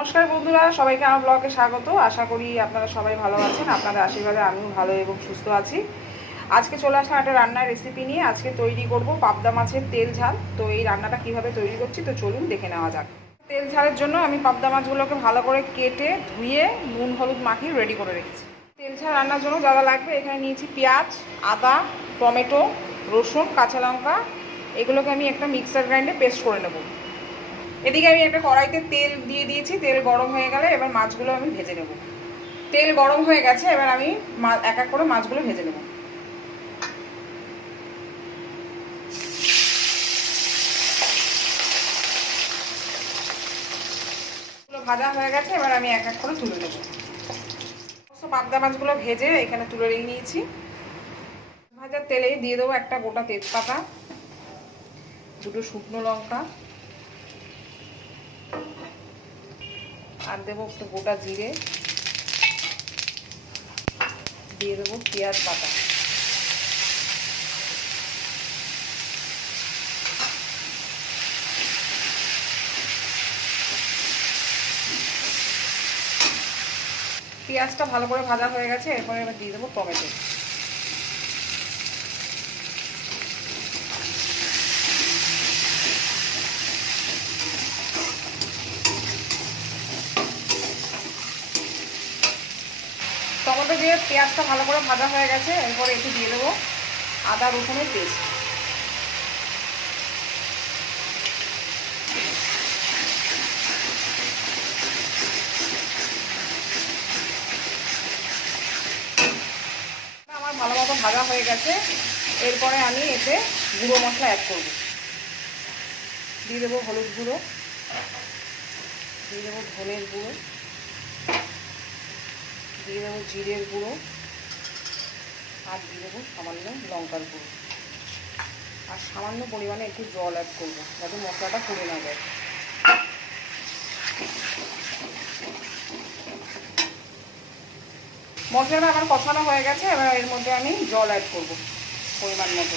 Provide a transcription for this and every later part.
নমস্কার বন্ধুরা, সবাইকে আমার ব্লগে স্বাগত। আশা করি আপনারা সবাই ভালো আছেন। আপনাদের আশীর্বাদে আমিও ভালো এবং সুস্থ আছি। আজকে চলে আসা একটা রান্নার রেসিপি নিয়ে। আজকে তৈরি করব পাবদা মাছের তেল ঝাল। তো এই রান্নাটা কিভাবে তৈরি করছি তো চলুন দেখে নেওয়া যাক। তেল ঝালের জন্য আমি পাবদা মাছগুলোকে ভালো করে কেটে ধুয়ে নুন হলুদ মাখিয়ে রেডি করে রেখেছি। তেল ঝাল রান্নার জন্য যা যা লাগবে, এখানে নিয়েছি পেঁয়াজ, আদা, টমেটো, রসুন, কাঁচা লঙ্কা। এগুলোকে আমি একটা মিক্সার গ্রাইন্ডে পেস্ট করে নেব। এদিকে আমি একটা কড়াইতে তেল দিয়ে দিয়েছি। তেল গরম হয়ে গেলে এবার মাছগুলো আমি ভেজে নেব। তেল গরম হয়ে গেছে, এবার আমি এক এক করে মাছগুলো ভেজে নেব। ভাজা হয়ে গেছে, এবার আমি এক এক করে তুলে নেব। পাবদা মাছগুলো ভেজে এখানে তুলে রেখে নিয়েছি। ভাজার তেলেই দিয়ে দেবো একটা গোটা তেজপাতা, দুটো শুকনো লঙ্কা, আর দেবো একটু গোটা জিরে, দিয়ে দেবো পেঁয়াজ বাটা। পেঁয়াজটা ভালো করে ভাজা হয়ে গেছে, এরপরে এবার দিয়ে দেবো টমেটো। টমেটো দিয়ে পেঁয়াজটা ভালো করে ভাজা হয়ে গেছে, এরপরে একটু দিয়ে দেবো আদা রসুনের পেস্ট। আমার ভালো মতো ভাজা হয়ে গেছে, এরপরে আমি এতে গুঁড়ো মশলা অ্যাড করব। দিয়ে দেবো হলুদ গুঁড়ো, দিয়ে দেবো ধনের গুঁড়ো, দিয়ে দেবো জিরের গুঁড়ো, আর দিয়ে দেবো সামান্য লঙ্কার গুঁড়ো। আর সামান্য পরিমাণে একটু জল অ্যাড করবো যাতে মশলাটা পুড়ে না যায়। মশলাটা আমার কষানো হয়ে গেছে, এবার এর মধ্যে আমি জল অ্যাড করব পরিমাণ মতো।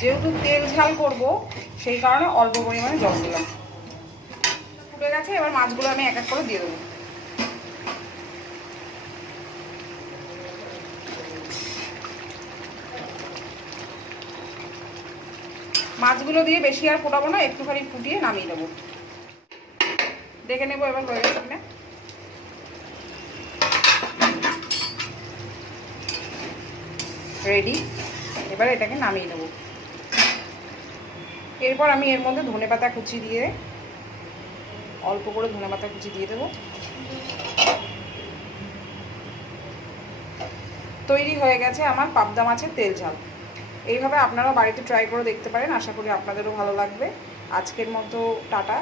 যেহেতু তেল ঝাল করব সেই কারণে অল্প পরিমাণে জল দিলাম। ফুটে গেছে, এবার মাছগুলো আমি এক এক করে দিয়ে দেবো। মাছগুলো দিয়ে বেশি আর ফোটাবো না, একটুখানি ফুটিয়ে নামিয়ে দেবো। দেখে নেবো এবার হয়ে গেছে কিনা। রেডি, এবার এটাকে নামিয়ে নেব। এরপর আমি এর মধ্যে ধনেপাতা কুচি দিয়ে, অল্প করে ধনেপাতা কুচি দিয়ে দেবো। তৈরি হয়ে গেছে আমার পাবদা মাছের তেল ঝাল। এইভাবে আপনারাও বাড়িতে ট্রাই করে দেখতে পারেন, আশা করি আপনাদেরও ভালো লাগবে। আজকের মতো টাটা।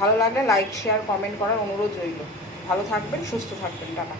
ভালো লাগলে লাইক শেয়ার কমেন্ট করার অনুরোধ রইল। ভালো থাকবেন, সুস্থ থাকবেন, টাটা।